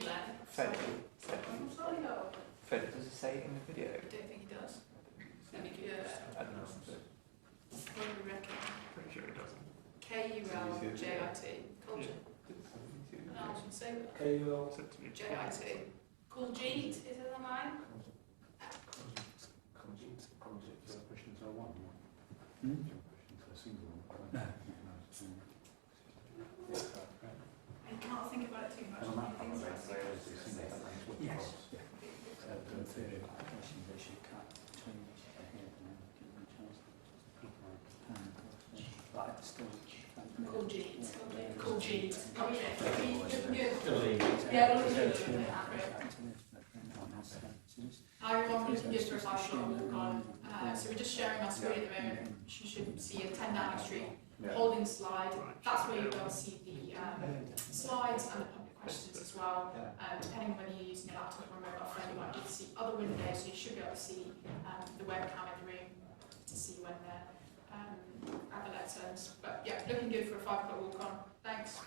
Glenn. Fred, Fred, does it say it in the video? I don't think he does. Let me do I don't know. what do we reckon? Pretty sure it doesn't. K-U-L-J-I-T. Culture. Yeah. No, I was going to say that. K-U-L-J-I-T. J-I-T. Cool Jeet, is it on mine? I can't think about it too much. Yes. The theory of application they should cut between ahead and give them a chance. Right, still. Cool Jeet. Cool Jeet. Oh, yeah. Hi everyone, we can just first short walk on. So we're just sharing our screen at the moment. You should see a 10 Downing Street holding slide. That's where you'll be able to see the slides and the public questions as well. Depending on whether you're using a laptop or a mobile phone, you might be able to see other windows, so you should be able to see the webcam in the room to see when they're at the lecterns. But yeah, looking good for a 5 o'clock walk on. Thanks.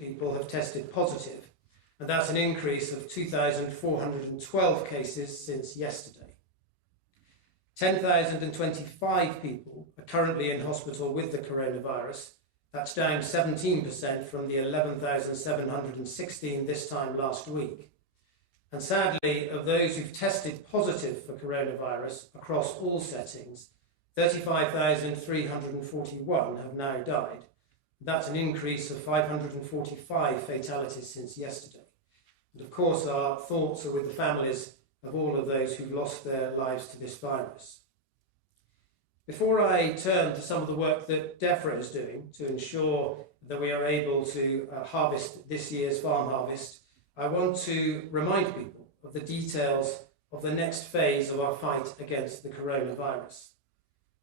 people have tested positive, and that's an increase of 2,412 cases since yesterday. 10,025 people are currently in hospital with the coronavirus. That's down 17% from the 11,716 this time last week. And sadly, of those who've tested positive for coronavirus across all settings, 35,341 have now died. That's an increase of 545 fatalities since yesterday. And of course, our thoughts are with the families of all of those who've lost their lives to this virus. Before I turn to some of the work that DEFRA is doing to ensure that we are able to harvest this year's farm harvest, I want to remind people of the details of the next phase of our fight against the coronavirus.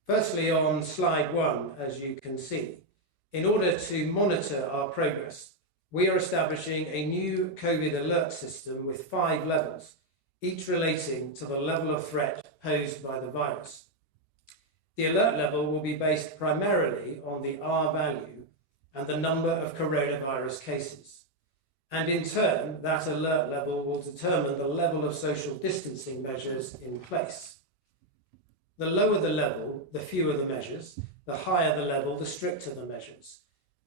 Firstly, on slide 1, as you can see, in order to monitor our progress, we are establishing a new COVID alert system with 5 levels, each relating to the level of threat posed by the virus. The alert level will be based primarily on the R value and the number of coronavirus cases. And in turn, that alert level will determine the level of social distancing measures in place. The lower the level, the fewer the measures. The higher the level, the stricter the measures.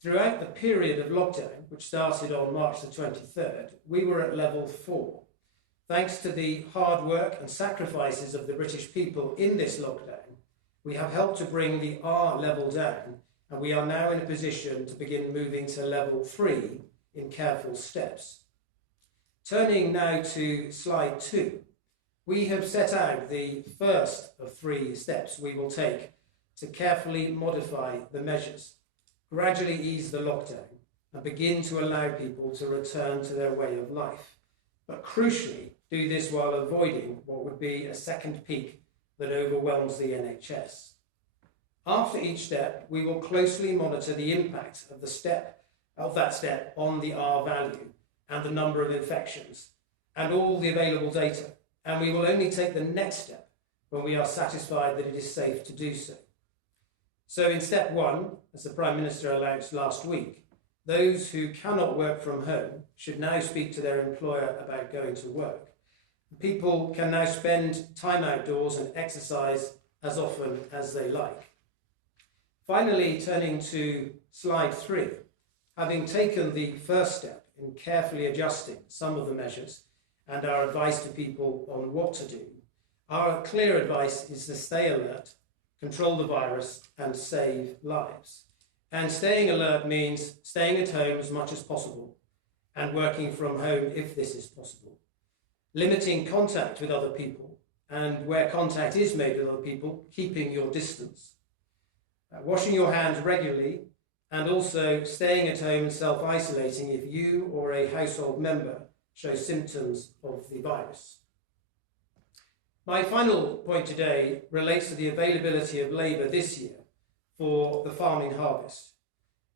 Throughout the period of lockdown, which started on March the 23rd, we were at level 4. Thanks to the hard work and sacrifices of the British people in this lockdown, we have helped to bring the R level down, and we are now in a position to begin moving to level 3 in careful steps. Turning now to slide 2, we have set out the first of 3 steps we will take to carefully modify the measures, gradually ease the lockdown, and begin to allow people to return to their way of life. But crucially, do this while avoiding what would be a second peak that overwhelms the NHS. After each step, we will closely monitor the impact of that step on the R value and the number of infections and all the available data, and we will only take the next step when we are satisfied that it is safe to do so. So in step 1, as the Prime Minister announced last week, those who cannot work from home should now speak to their employer about going to work. People can now spend time outdoors and exercise as often as they like. Finally, turning to slide 3, having taken the first step in carefully adjusting some of the measures and our advice to people on what to do, our clear advice is to stay alert, control the virus, and save lives. And staying alert means staying at home as much as possible and working from home if this is possible. Limiting contact with other people, and where contact is made with other people, keeping your distance. Washing your hands regularly, and also staying at home and self-isolating if you or a household member show symptoms of the virus. My final point today relates to the availability of labour this year for the farming harvest.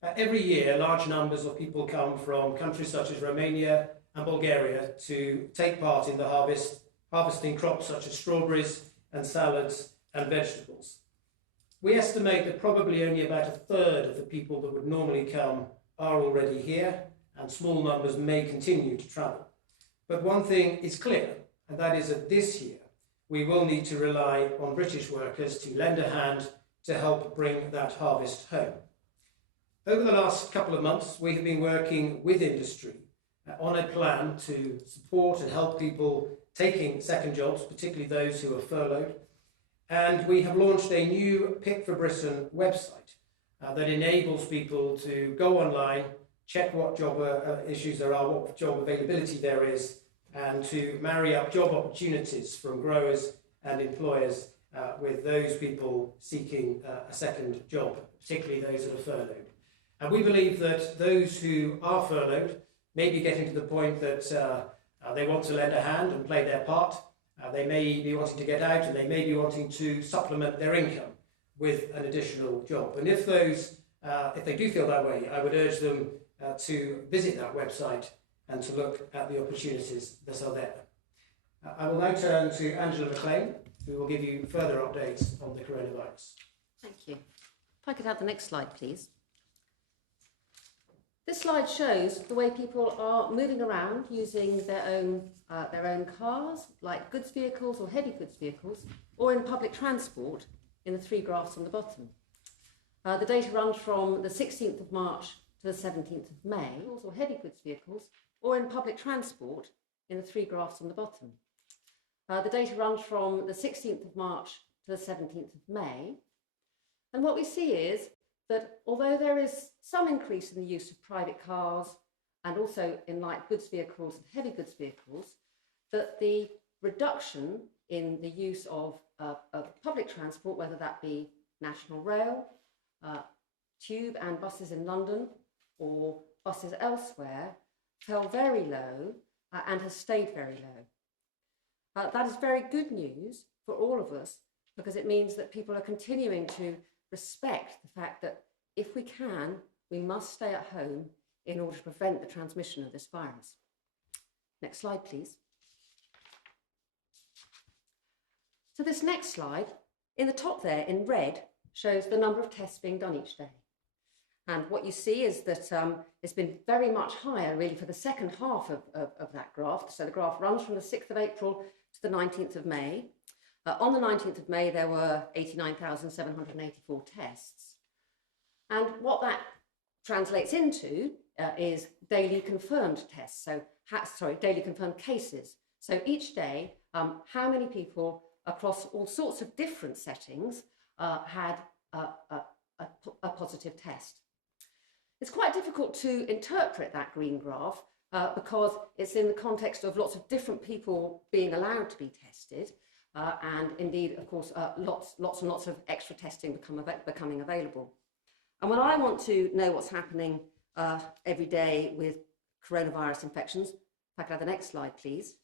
Every year, large numbers of people come from countries such as Romania and Bulgaria to take part in the harvesting crops such as strawberries and salads and vegetables. We estimate that probably only about a third of the people that would normally come are already here, and small numbers may continue to travel. But one thing is clear, and that is that this year we will need to rely on British workers to lend a hand to help bring that harvest home. Over the last couple of months, we have been working with industry on a plan to support and help people taking second jobs, particularly those who are furloughed. And we have launched a new Pick for Britain website that enables people to go online, check what job issues there are, what job availability there is, and to marry up job opportunities from growers and employers with those people seeking a second job, particularly those that are furloughed. And we believe that those who are furloughed may be getting to the point that they want to lend a hand and play their part. They may be wanting to get out, and they may be wanting to supplement their income with an additional job. And if they do feel that way, I would urge them to visit that website and to look at the opportunities that are there. I will now turn to Angela McLean, who will give you further updates on the coronavirus. Thank you. If I could have the next slide, please. This slide shows the way people are moving around using their own cars, like goods vehicles or heavy goods vehicles, or in public transport in the three graphs on the bottom. The data runs from the 16th of March to the 17th of May, or heavy goods vehicles, or in public transport in the three graphs on the bottom. The data runs from the 16th of March to the 17th of May. And what we see is that although there is some increase in the use of private cars and also in light goods vehicles and heavy goods vehicles, that the reduction in the use of public transport, whether that be National Rail, tube and buses in London or buses elsewhere, fell very low and has stayed very low. That is very good news for all of us, because it means that people are continuing to respect the fact that if we can, we must stay at home in order to prevent the transmission of this virus. Next slide, please. So this next slide, in the top there in red, shows the number of tests being done each day. And what you see is that it's been very much higher, really, for the second half of that graph. So the graph runs from the 6th of April to the 19th of May. On the 19th of May, there were 89,784 tests. And what that translates into is daily confirmed tests, daily confirmed cases. So each day, how many people across all sorts of different settings had a positive test. It's quite difficult to interpret that green graph because it's in the context of lots of different people being allowed to be tested, and indeed, of course, lots and lots of extra testing becoming available. And when I want to know what's happening every day with coronavirus infections, if I could have the next slide, please,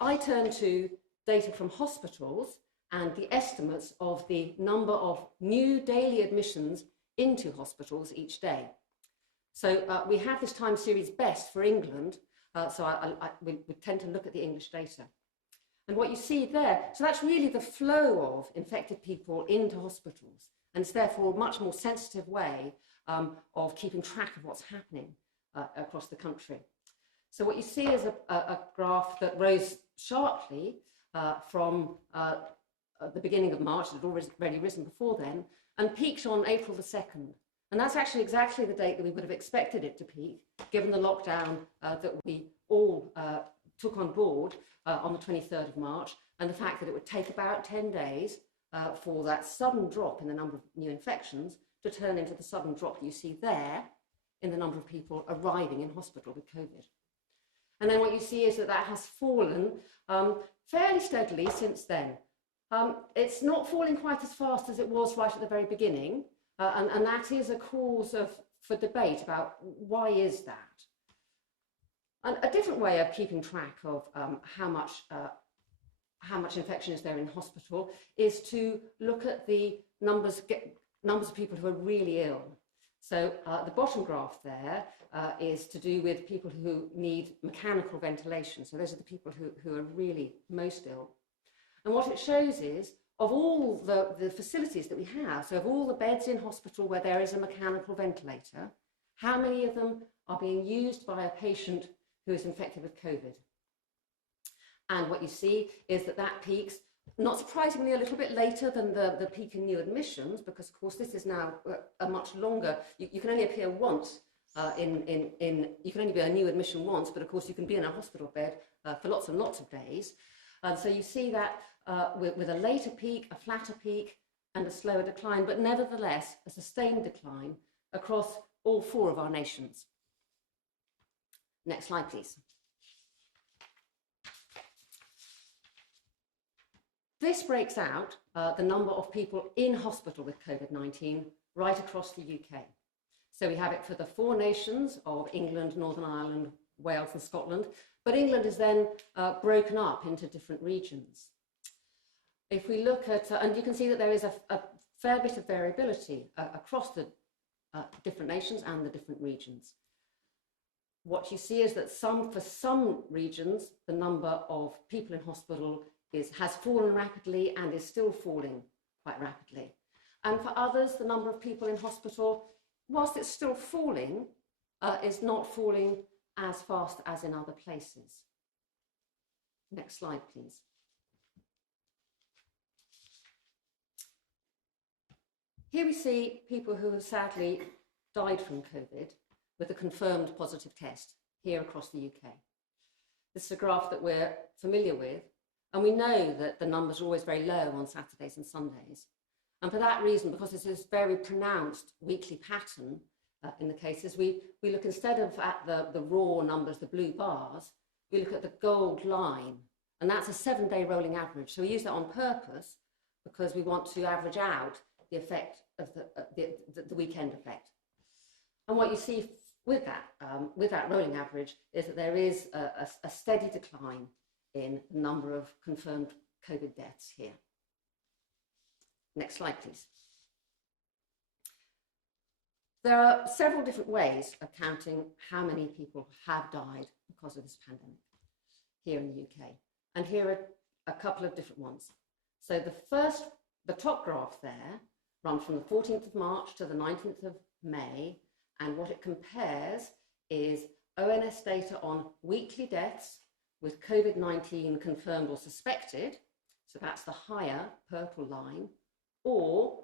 I turn to data from hospitals and the estimates of the number of new daily admissions into hospitals each day. So we have this time series best for England, so we tend to look at the English data. And what you see there, so that's really the flow of infected people into hospitals, and it's therefore a much more sensitive way of keeping track of what's happening across the country. So what you see is a graph that rose sharply from the beginning of March. It had already risen before then, and peaked on April the 2nd. And that's actually exactly the date that we would have expected it to peak, given the lockdown that we all took on board on the 23rd of March, and the fact that it would take about 10 days for that sudden drop in the number of new infections to turn into the sudden drop you see there in the number of people arriving in hospital with COVID. And then what you see is that that has fallen fairly steadily since then. It's not falling quite as fast as it was right at the very beginning, and that is a cause for debate about why is that. And a different way of keeping track of how much infection is there in hospital is to look at the numbers of people who are really ill. So the bottom graph there is to do with people who need mechanical ventilation. So those are the people who are really most ill. And what it shows is, of all the facilities that we have, so of all the beds in hospital where there is a mechanical ventilator, how many of them are being used by a patient who is infected with COVID? And what you see is that that peaks, not surprisingly, a little bit later than the peak in new admissions, because of course this is now a much longer, you can only appear once you can only be a new admission once, but of course you can be in a hospital bed for lots and lots of days. And so you see that with a later peak, a flatter peak, and a slower decline, but nevertheless a sustained decline across all four of our nations. Next slide, please. This breaks out the number of people in hospital with COVID-19 right across the UK. So we have it for the four nations of England, Northern Ireland, Wales and Scotland, but England is then broken up into different regions. If we look at, and you can see that there is a fair bit of variability across the different nations and the different regions. What you see is that for some regions, the number of people in hospital has fallen rapidly and is still falling quite rapidly. And for others, the number of people in hospital whilst it's still falling, is not falling as fast as in other places. Next slide, please. Here we see people who have sadly died from COVID with a confirmed positive test here across the UK. This is a graph that we're familiar with, and we know that the numbers are always very low on Saturdays and Sundays. And for that reason, because this is very pronounced weekly pattern in the cases, we look instead of at the raw numbers, the blue bars, we look at the gold line, and that's a 7-day rolling average. So we use that on purpose because we want to average out the effect of the weekend effect. And what you see with that rolling average is that there is a steady decline in the number of confirmed COVID deaths here. Next slide, please. There are several different ways of counting how many people have died because of this pandemic here in the UK. And here are a couple of different ones. So the top graph there runs from the 14th of March to the 19th of May. And what it compares is ONS data on weekly deaths with COVID-19 confirmed or suspected. So that's the higher purple line, or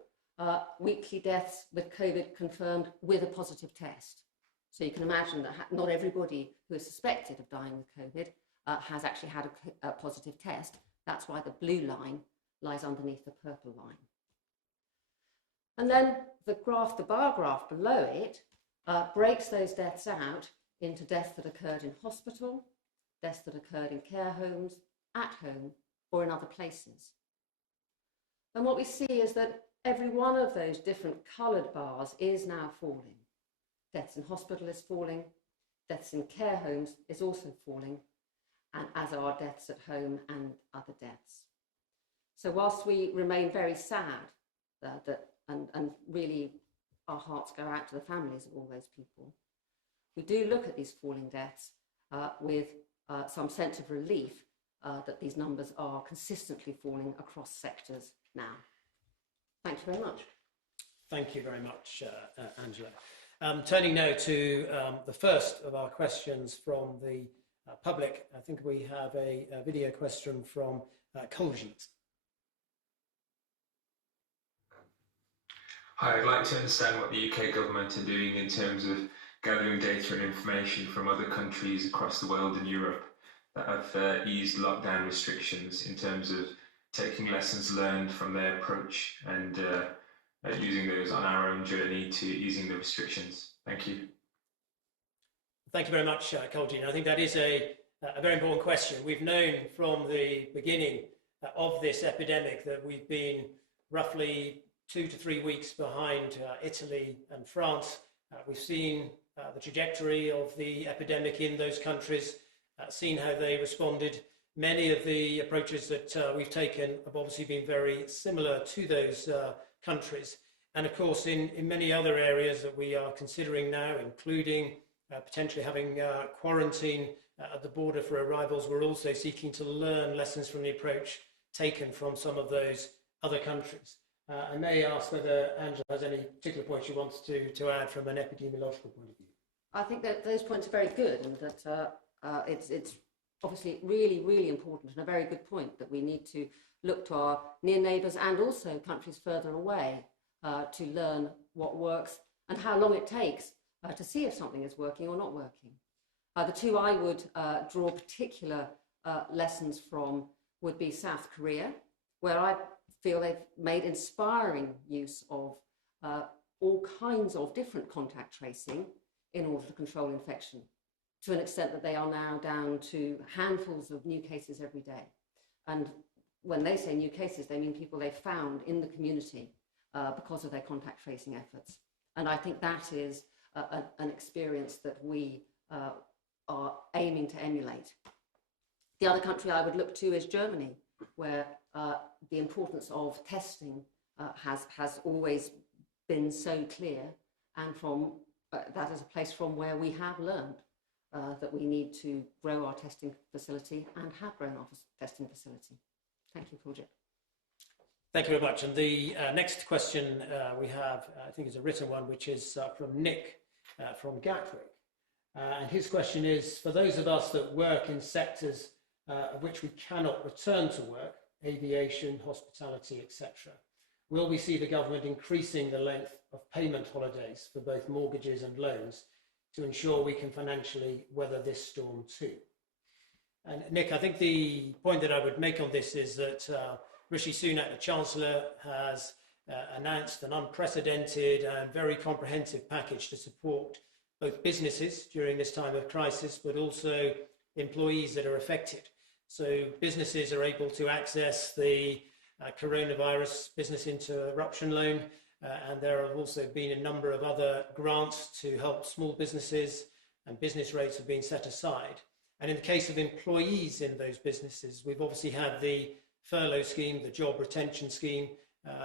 weekly deaths with COVID confirmed with a positive test. So you can imagine that not everybody who is suspected of dying with COVID has actually had a positive test. That's why the blue line lies underneath the purple line. And then the bar graph below it breaks those deaths out into deaths that occurred in hospital, deaths that occurred in care homes, at home, or in other places. And what we see is that every one of those different coloured bars is now falling. Deaths in hospital is falling, deaths in care homes is also falling, and as are deaths at home and other deaths. So whilst we remain very sad and really our hearts go out to the families of all those people, we do look at these falling deaths with some sense of relief that these numbers are consistently falling across sectors now. Thank you very much. Thank you very much, Angela. Turning now to the first of our questions from the public. I think we have a video question from Koljit. Hi, I'd like to understand what the UK government are doing in terms of gathering data and information from other countries across the world and Europe that have eased lockdown restrictions, in terms of taking lessons learned from their approach and using those on our own journey to easing the restrictions. Thank you. Thank you very much, Koljit. I think that is a very important question. We've known from the beginning of this epidemic that we've been roughly 2 to 3 weeks behind Italy and France. We've seen the trajectory of the epidemic in those countries, seen how they responded. Many of the approaches that we've taken have obviously been very similar to those countries. And of course, in many other areas that we are considering now, including potentially having quarantine at the border for arrivals, we're also seeking to learn lessons from the approach taken from some of those other countries. I may ask whether Angela has any particular points she wants to add from an epidemiological point of view. I think that those points are very good, and that it's obviously really, really important, and a very good point that we need to look to our near neighbours and also countries further away to learn what works and how long it takes to see if something is working or not working. The two I would draw particular lessons from would be South Korea, where I feel they've made inspiring use of all kinds of different contact tracing in order to control infection, to an extent that they are now down to handfuls of new cases every day. And when they say new cases, they mean people they've found in the community because of their contact tracing efforts. And I think that is an experience that we are aiming to emulate. The other country I would look to is Germany, where the importance of testing has always been so clear, and from that is a place from where we have learned that we need to grow our testing facility and have grown our testing facility. Thank you, Project. Thank you very much. And the next question we have, I think, is a written one, which is from Nick from Gatwick. And his question is, for those of us that work in sectors of which we cannot return to work, aviation, hospitality, etc., will we see the government increasing the length of payment holidays for both mortgages and loans to ensure we can financially weather this storm too? And Nick, I think the point that I would make on this is that Rishi Sunak, the Chancellor, has announced an unprecedented and very comprehensive package to support both businesses during this time of crisis, but also employees that are affected. So businesses are able to access the coronavirus business interruption loan, and there have also been a number of other grants to help small businesses, and business rates have been set aside. And in the case of employees in those businesses, we've obviously had the furlough scheme, the job retention scheme.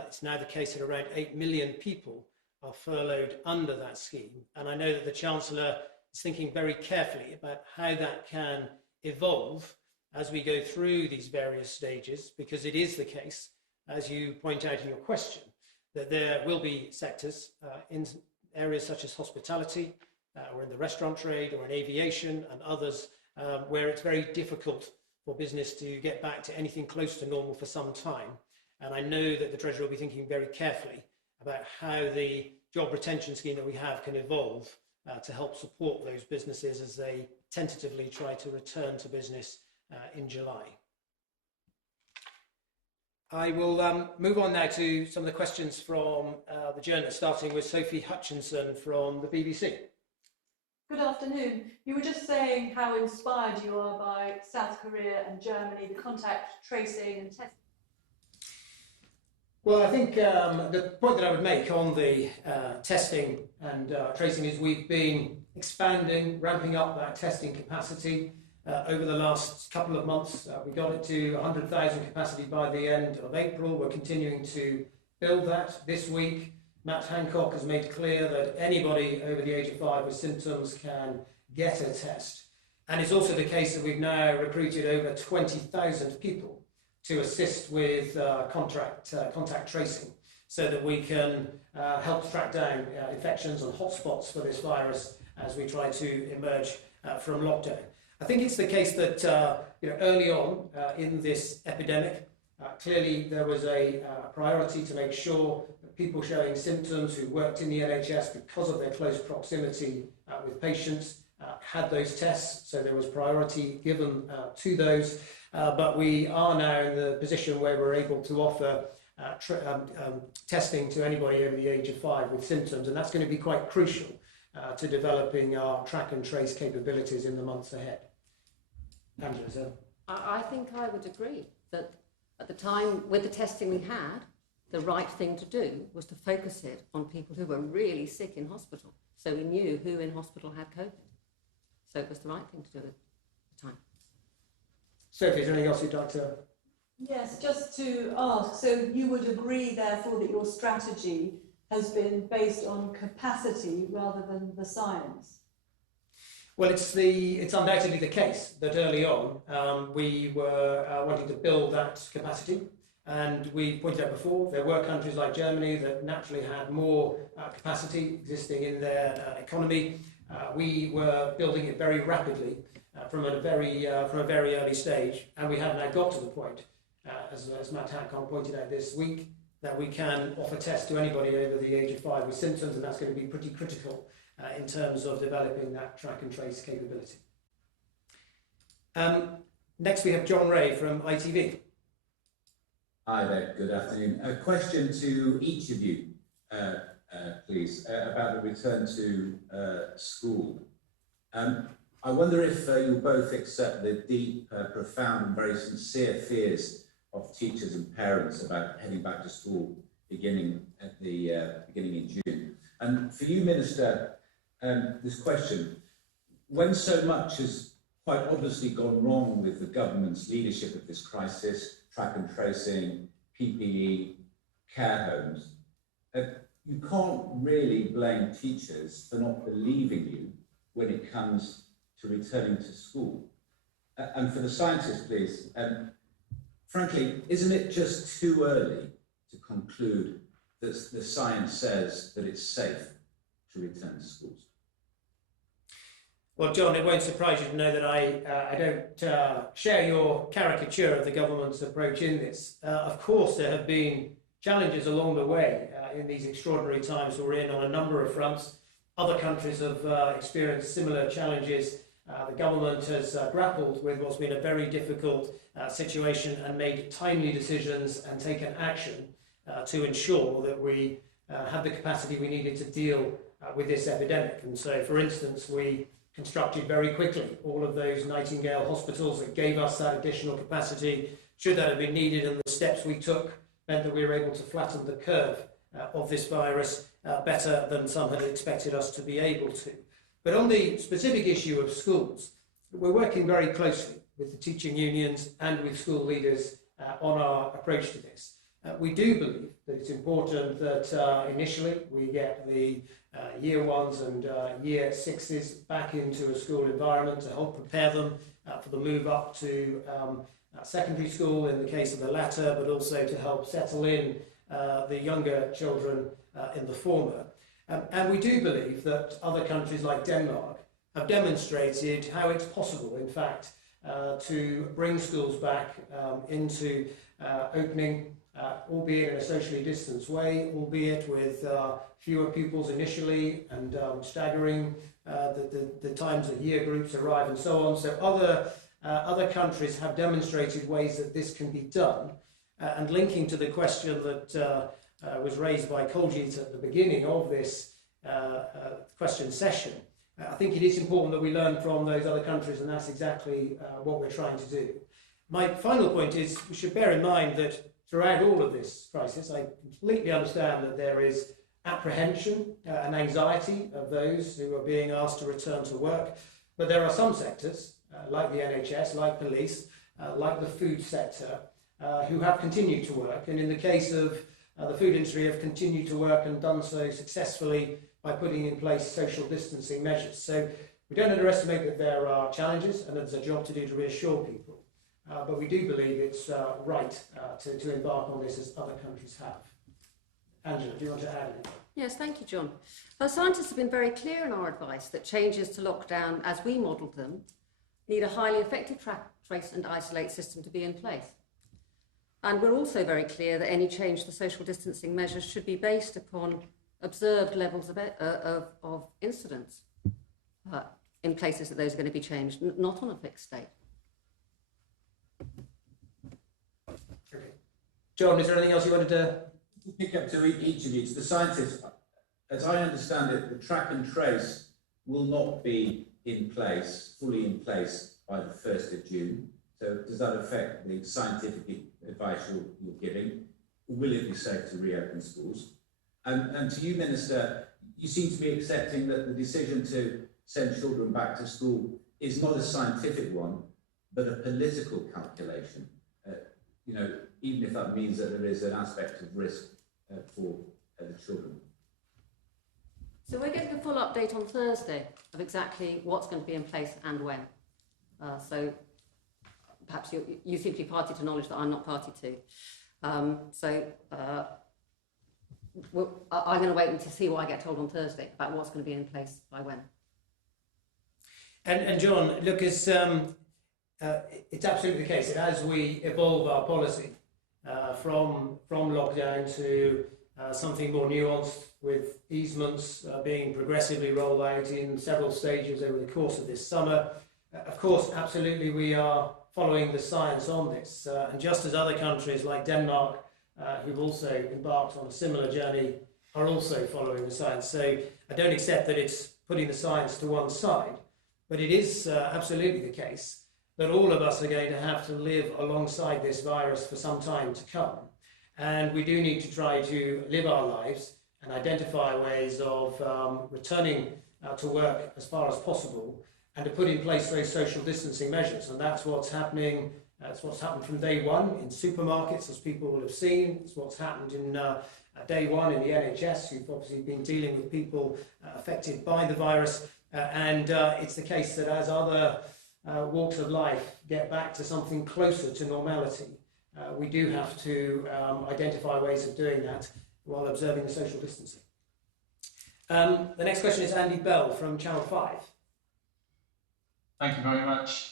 It's now the case that around 8 million people are furloughed under that scheme. And I know that the Chancellor is thinking very carefully about how that can evolve as we go through these various stages, because it is the case, as you point out in your question, that there will be sectors in areas such as hospitality or in the restaurant trade or in aviation and others where it's very difficult for business to get back to anything close to normal for some time. And I know that the Treasurer will be thinking very carefully about how the job retention scheme that we have can evolve to help support those businesses as they tentatively try to return to business in July. I will move on now to some of the questions from the journalists, starting with Sophie Hutchinson from the BBC. Good afternoon. You were just saying how inspired you are by South Korea and Germany, the contact tracing and testing. Well, I think the point that I would make on the testing and tracing is we've been expanding, ramping up that testing capacity over the last couple of months. We got it to 100,000 capacity by the end of April. We're continuing to build that this week. Matt Hancock has made clear that anybody over the age of 5 with symptoms can get a test. And it's also the case that we've now recruited over 20,000 people to assist with contact tracing so that we can help track down infections and hotspots for this virus as we try to emerge from lockdown. I think it's the case that early on in this epidemic, clearly there was a priority to make sure that people showing symptoms who worked in the NHS because of their close proximity with patients had those tests, so there was priority given to those. But we are now in the position where we're able to offer testing to anybody over the age of 5 with symptoms, and that's going to be quite crucial to developing our track and trace capabilities in the months ahead. Angela, so. I think I would agree that at the time, with the testing we had, the right thing to do was to focus it on people who were really sick in hospital. So we knew who in hospital had COVID. So it was the right thing to do at the time. Sophie, is there anything else you'd like to? Yes, just to ask, so you would agree therefore that your strategy has been based on capacity rather than the science? Well, it's undoubtedly the case that early on we were wanting to build that capacity, and we pointed out before there were countries like Germany that naturally had more capacity existing in their economy. We were building it very rapidly from a very early stage, and we have now got to the point, as Matt Hancock pointed out this week, that we can offer tests to anybody over the age of 5 with symptoms, and that's going to be pretty critical in terms of developing that track and trace capability. Next we have John Ray from ITV. Hi there, good afternoon. A question to each of you, please, about the return to school. I wonder if you'll both accept the deep, profound and very sincere fears of teachers and parents about heading back to school beginning in June. And for you, Minister, this question, when so much has quite obviously gone wrong with the government's leadership of this crisis, track and tracing, PPE, care homes, you can't really blame teachers for not believing you when it comes to returning to school. And for the scientists, please, frankly, isn't it just too early to conclude that the science says that it's safe to return to schools? Well, John, it won't surprise you to know that I don't share your caricature of the government's approach in this. Of course, there have been challenges along the way in these extraordinary times we're in on a number of fronts. Other countries have experienced similar challenges. The government has grappled with what's been a very difficult situation and made timely decisions and taken action to ensure that we had the capacity we needed to deal with this epidemic. And so, for instance, we constructed very quickly all of those Nightingale hospitals that gave us that additional capacity should that have been needed, and the steps we took meant that we were able to flatten the curve of this virus better than some had expected us to be able to. But on the specific issue of schools, we're working very closely with the teaching unions and with school leaders on our approach to this. We do believe that it's important that initially we get the year ones and year sixes back into a school environment to help prepare them for the move up to secondary school in the case of the latter, but also to help settle in the younger children in the former. And we do believe that other countries like Denmark have demonstrated how it's possible, in fact, to bring schools back into opening, albeit in a socially distanced way, albeit with fewer pupils initially and staggering the times that year groups arrive and so on. So other countries have demonstrated ways that this can be done. And linking to the question that was raised by Koljit at the beginning of this question session, I think it is important that we learn from those other countries, and that's exactly what we're trying to do. My final point is we should bear in mind that throughout all of this crisis, I completely understand that there is apprehension and anxiety of those who are being asked to return to work, but there are some sectors, like the NHS, like police, like the food sector, who have continued to work, and in the case of the food industry have continued to work and done so successfully by putting in place social distancing measures. So we don't underestimate that there are challenges and there's a job to do to reassure people, but we do believe it's right to embark on this as other countries have. Angela, do you want to add anything? Yes, thank you, John. Our scientists have been very clear in our advice that changes to lockdown, as we modelled them, need a highly effective track, trace and isolate system to be in place. And we're also very clear that any change to social distancing measures should be based upon observed levels of incidence in places that those are going to be changed, not on a fixed state. Okay. John, is there anything else you wanted to pick up to each of you? The scientists, as I understand it, the track and trace will not be in place, fully in place by the 1st of June. So does that affect the scientific advice you're giving? Will it be safe to reopen schools? And to you, Minister, you seem to be accepting that the decision to send children back to school is not a scientific one, but a political calculation. Even if that means that there is an aspect of risk for the children. So we're getting a full update on Thursday of exactly what's going to be in place and when. So perhaps you seem to be party to knowledge that I'm not party to. I'm going to wait until see what I get told on Thursday about what's going to be in place by when. And John, look, it's absolutely the case that as we evolve our policy from lockdown to something more nuanced, with easements being progressively rolled out in several stages over the course of this summer, of course, absolutely we are following the science on this. And just as other countries like Denmark, who've also embarked on a similar journey, are also following the science. So I don't accept that it's putting the science to one side, but it is absolutely the case that all of us are going to have to live alongside this virus for some time to come. And we do need to try to live our lives and identify ways of returning to work as far as possible and to put in place those social distancing measures. And that's what's happening. That's what's happened from day one in supermarkets, as people will have seen. It's what's happened in day one in the NHS, who've obviously been dealing with people affected by the virus. And it's the case that as other walks of life get back to something closer to normality, we do have to identify ways of doing that while observing the social distancing. The next question is Andy Bell from Channel 5. Thank you very much.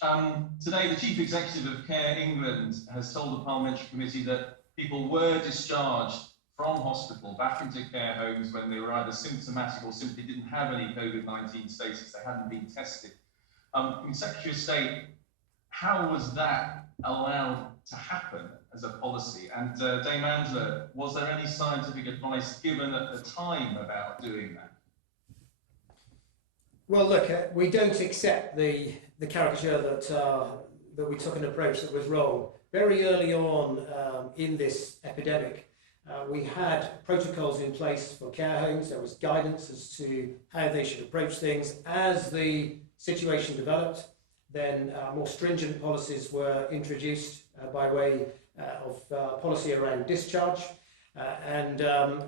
Today, the Chief Executive of Care England has told the Parliamentary Committee that people were discharged from hospital back into care homes when they were either symptomatic or simply didn't have any COVID-19 status, they hadn't been tested. Secretary of State, how was that allowed to happen as a policy? And Dame Angela, was there any scientific advice given at the time about doing that? Well, look, we don't accept the caricature that we took an approach that was wrong. Very early on in this epidemic, we had protocols in place for care homes. There was guidance as to how they should approach things. As the situation developed, then more stringent policies were introduced by way of policy around discharge. And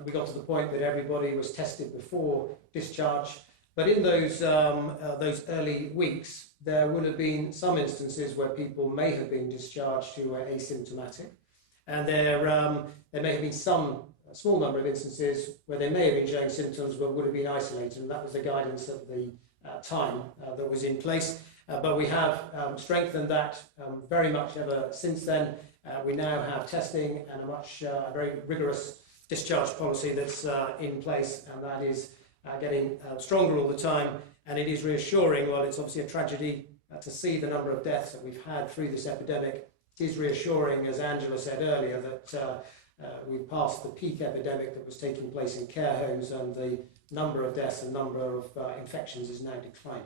we got to the point that everybody was tested before discharge. But in those early weeks, there would have been some instances where people may have been discharged who were asymptomatic. And there may have been some small number of instances where they may have been showing symptoms but would have been isolated. And that was the guidance at the time that was in place. But we have strengthened that very much ever since then. We now have testing and a very rigorous discharge policy that's in place, and that is getting stronger all the time. And it is reassuring, while it's obviously a tragedy to see the number of deaths that we've had through this epidemic, it is reassuring, as Angela said earlier, that we've passed the peak epidemic that was taking place in care homes, and the number of deaths and number of infections is now declining.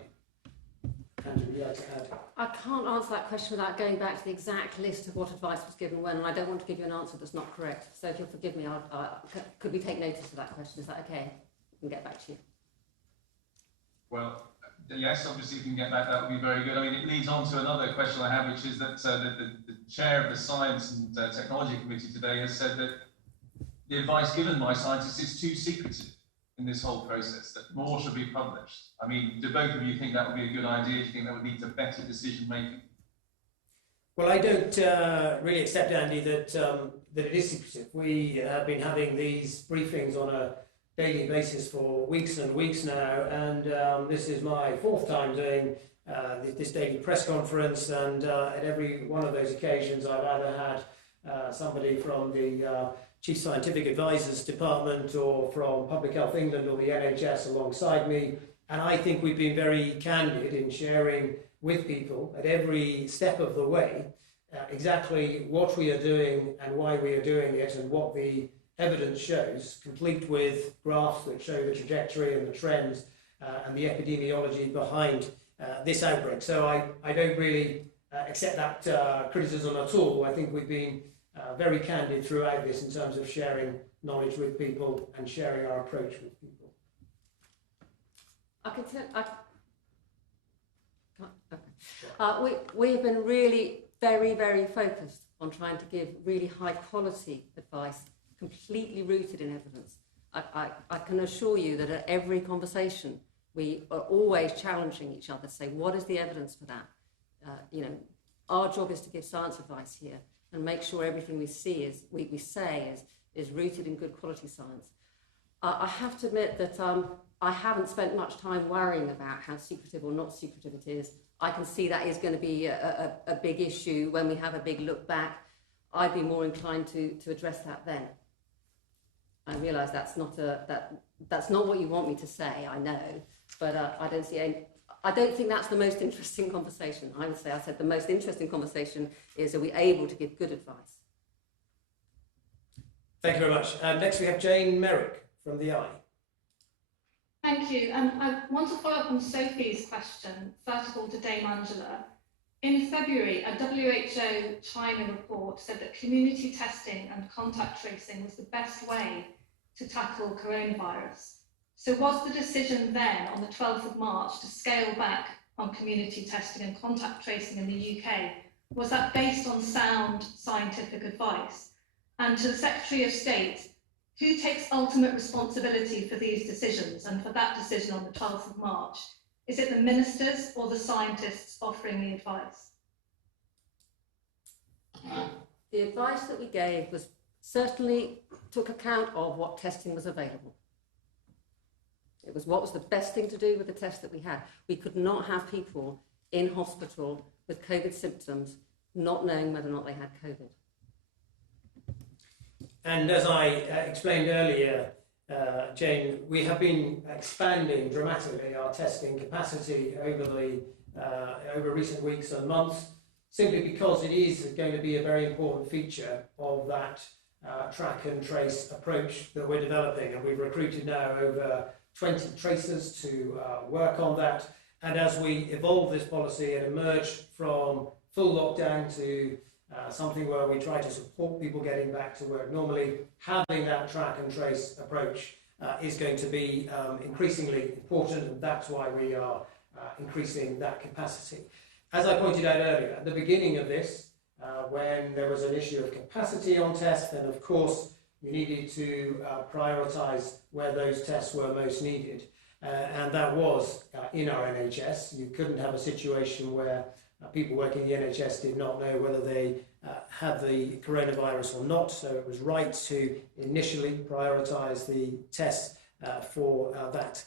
Angela, would you like to add? I can't answer that question without going back to the exact list of what advice was given when, and I don't want to give you an answer that's not correct. So if you'll forgive me, could we take notice of that question? Is that okay? We can get back to you. Well, yes, obviously if you can get back, that would be very good. I mean, it leads on to another question I have, which is that the chair of the Science and Technology Committee today has said that the advice given by scientists is too secretive in this whole process, that more should be published. I mean, do both of you think that would be a good idea? Do you think that would lead to better decision making? Well, I don't really accept, Andy, that it is secretive. We have been having these briefings on a daily basis for weeks and weeks now, and this is my fourth time doing this daily press conference, and at every one of those occasions I've either had somebody from the Chief Scientific Advisors Department or from Public Health England or the NHS alongside me, and I think we've been very candid in sharing with people at every step of the way exactly what we are doing and why we are doing it, and what the evidence shows, complete with graphs that show the trajectory and the trends and the epidemiology behind this outbreak. So I don't really accept that criticism at all. I think we've been very candid throughout this in terms of sharing knowledge with people and sharing our approach with people. We have been really very, very focused on trying to give really high quality advice, completely rooted in evidence. I can assure you that at every conversation we are always challenging each other to say, what is the evidence for that? Our job is to give science advice here and make sure everything we say is rooted in good quality science. I have to admit that I haven't spent much time worrying about how secretive or not secretive it is. I can see that is going to be a big issue when we have a big look back. I'd be more inclined to address that then. I realise that's not what you want me to say, I know, but I don't think that's the most interesting conversation. I said the most interesting conversation is, are we able to give good advice? Thank you very much. Next we have Jane Merrick from the Eye. Thank you. I want to follow up on Sophie's question, first of all to Dame Angela. In February, a WHO China report said that community testing and contact tracing was the best way to tackle coronavirus. So was the decision then, on the 12th of March, to scale back on community testing and contact tracing in the UK, was that based on sound scientific advice? And to the Secretary of State, who takes ultimate responsibility for these decisions and for that decision on the 12th of March? Is it the ministers or the scientists offering the advice? The advice that we gave was certainly took account of what testing was available. It was what was the best thing to do with the test that we had. We could not have people in hospital with COVID symptoms not knowing whether or not they had COVID. And as I explained earlier, Jane, we have been expanding dramatically our testing capacity over recent weeks and months, simply because it is going to be a very important feature of that track and trace approach that we're developing. And we've recruited now over 20 tracers to work on that. And as we evolve this policy and emerge from full lockdown to something where we try to support people getting back to work normally, having that track and trace approach is going to be increasingly important, and that's why we are increasing that capacity. As I pointed out earlier, at the beginning of this, when there was an issue of capacity on tests, then of course you needed to prioritise where those tests were most needed. And that was in our NHS. You couldn't have a situation where people working in the NHS did not know whether they had the coronavirus or not. So it was right to initially prioritise the tests for that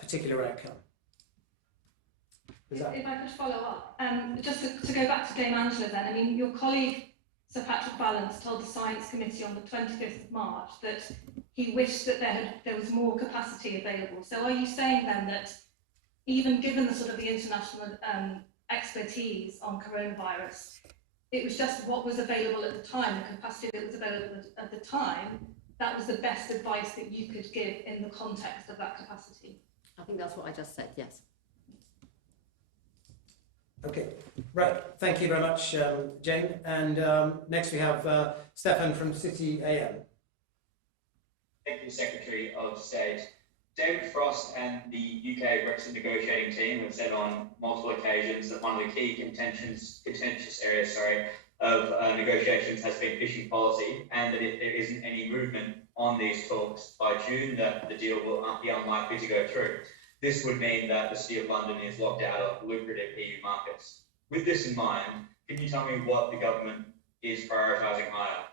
particular outcome. If I could follow up, just to go back to Dame Angela then, I mean, your colleague Sir Patrick Vallance told the Science Committee on the 25th of March that he wished that there was more capacity available. So are you saying then that even given the sort of the international expertise on coronavirus, it was just what was available at the time, the capacity that was available at the time, that was the best advice that you could give in the context of that capacity? I think that's what I just said, yes. Okay, right. Thank you very much, Jane. And next we have Stefan from City AM. Thank you, Secretary of State. David Frost and the UK Brexit negotiating team have said on multiple occasions that one of the key contentious areas of negotiations has been fishing policy, and that if there isn't any movement on these talks by June, that the deal will be unlikely to go through. This would mean that the City of London is locked out of lucrative EU markets. With this in mind, can you tell me what the government is prioritising higher?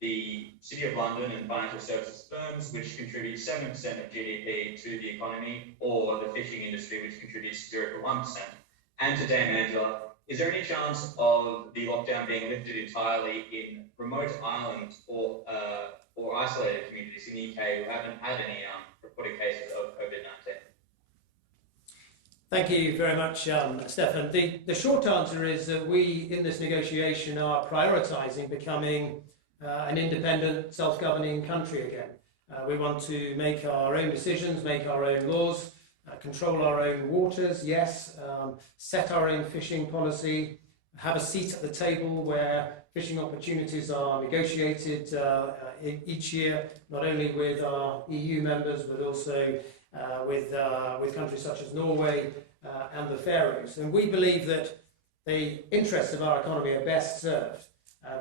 The City of London and financial services firms, which contribute 7% of GDP to the economy, or the fishing industry, which contributes 0.1%? And to Dame Angela, is there any chance of the lockdown being lifted entirely in remote islands or isolated communities in the UK who haven't had any reported cases of COVID-19? Thank you very much, Stefan. The short answer is that we, in this negotiation, are prioritising becoming an independent, self-governing country again. We want to make our own decisions, make our own laws, control our own waters, yes, set our own fishing policy, have a seat at the table where fishing opportunities are negotiated each year, not only with our EU members, but also with countries such as Norway and the Faroes. And we believe that the interests of our economy are best served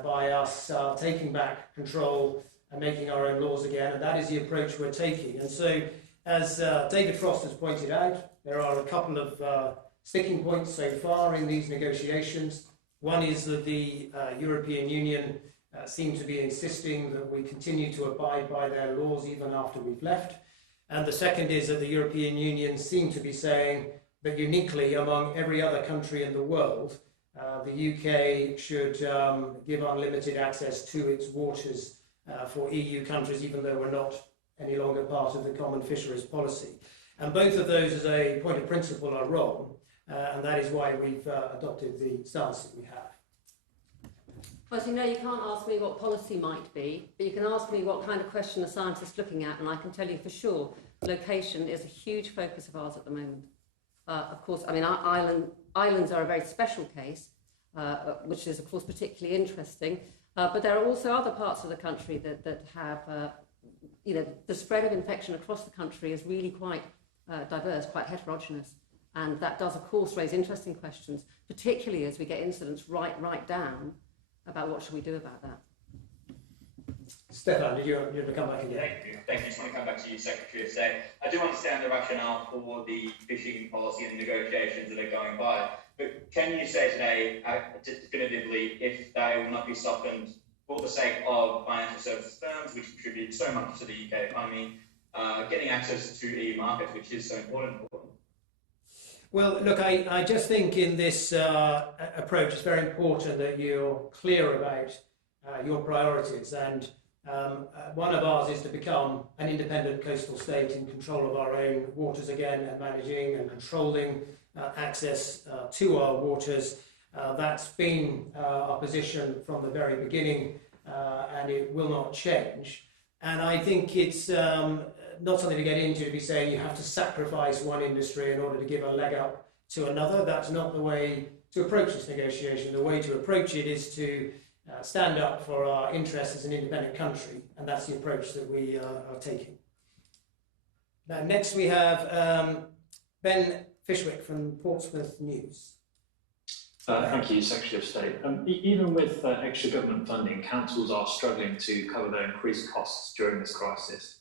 by us taking back control and making our own laws again, and that is the approach we're taking. And so, as David Frost has pointed out, there are a couple of sticking points so far in these negotiations. One is that the European Union seem to be insisting that we continue to abide by their laws even after we've left. And the second is that the European Union seem to be saying that uniquely among every other country in the world, the UK should give unlimited access to its waters for EU countries, even though we're not any longer part of the common fisheries policy. And both of those, as a point of principle, are wrong, and that is why we've adopted the stance that we have. Well, as you know, you can't ask me what policy might be, but you can ask me what kind of question a scientist is looking at, and I can tell you for sure location is a huge focus of ours at the moment. Of course, I mean, our islands are a very special case, which is, of course, particularly interesting, but there are also other parts of the country that have, the spread of infection across the country is really quite diverse, quite heterogeneous, and that does, of course, raise interesting questions, particularly as we get incidents right down about what should we do about that. Stefan, you're going to come back again. Thank you. I just want to come back to you, Secretary of State. I do understand the rationale for the fishing policy and the negotiations that are going by, but can you say today definitively if they will not be softened for the sake of financial services firms, which contribute so much to the UK economy, getting access to EU markets, which is so important for them? Well, look, I just think in this approach, it's very important that you're clear about your priorities. And one of ours is to become an independent coastal state in control of our own waters again, and managing and controlling access to our waters. That's been our position from the very beginning, and it will not change. And I think it's not something to get into to be saying you have to sacrifice one industry in order to give a leg up to another. That's not the way to approach this negotiation. The way to approach it is to stand up for our interests as an independent country, and that's the approach that we are taking. Now, next we have Ben Fishwick from Portsmouth News. Thank you, Secretary of State. Even with extra government funding, councils are struggling to cover their increased costs during this crisis.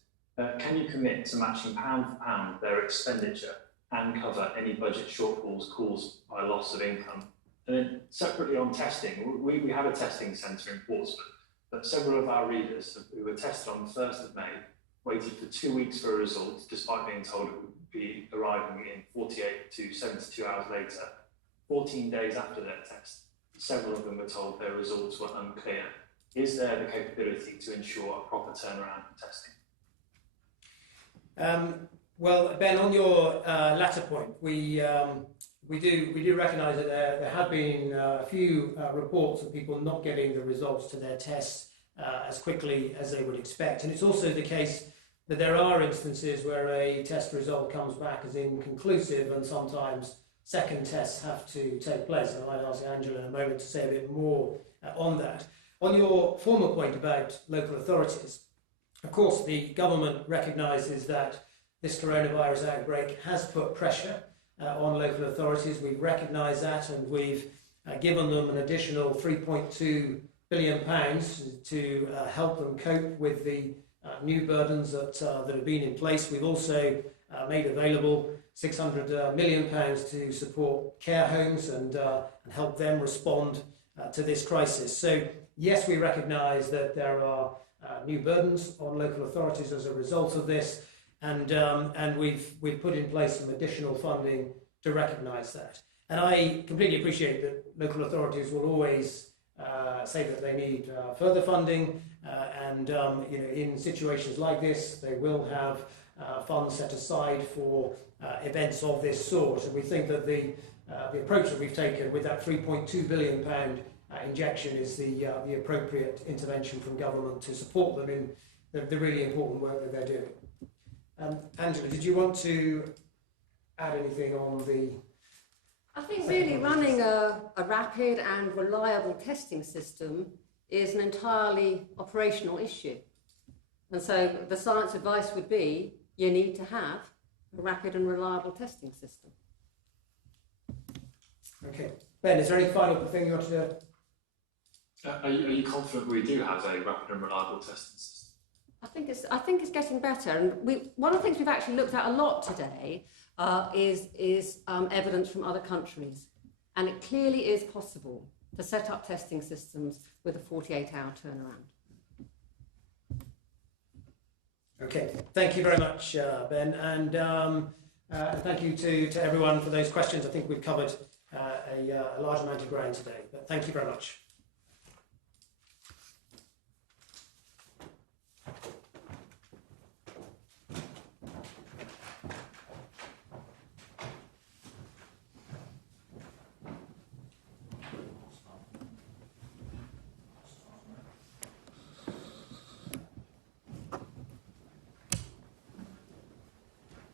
Can you commit to matching pound for pound their expenditure and cover any budget shortfalls caused by loss of income? And then separately on testing, we have a testing centre in Portsmouth, but several of our readers who were tested on the 1st of May waited for 2 weeks for a result, despite being told it would be arriving in 48 to 72 hours later. 14 days after their test, several of them were told their results were unclear. Is there the capability to ensure a proper turnaround for testing? Well, Ben, on your latter point, we do recognise that there have been a few reports of people not getting the results to their tests as quickly as they would expect. And it's also the case that there are instances where a test result comes back as inconclusive, and sometimes second tests have to take place. And I might ask Angela in a moment to say a bit more on that. On your former point about local authorities, of course, the government recognises that this coronavirus outbreak has put pressure on local authorities. We recognise that, and we've given them an additional £3.2 billion to help them cope with the new burdens that have been in place. We've also made available £600 million to support care homes and help them respond to this crisis. So yes, we recognise that there are new burdens on local authorities as a result of this, and we've put in place some additional funding to recognise that. And I completely appreciate that local authorities will always say that they need further funding, and in situations like this, they will have funds set aside for events of this sort. And we think that the approach that we've taken with that £3.2 billion injection is the appropriate intervention from government to support them in the really important work that they're doing. Angela, did you want to add anything on the... I think really running a rapid and reliable testing system is an entirely operational issue. And so the science advice would be you need to have a rapid and reliable testing system. Okay. Ben, is there any final thing you want to do? Are you confident we do have a rapid and reliable testing system? I think it's getting better. And one of the things we've actually looked at a lot today is evidence from other countries. And it clearly is possible to set up testing systems with a 48-hour turnaround. Okay, thank you very much, Ben, and thank you to everyone for those questions. I think we've covered a large amount of ground today, but thank you very much.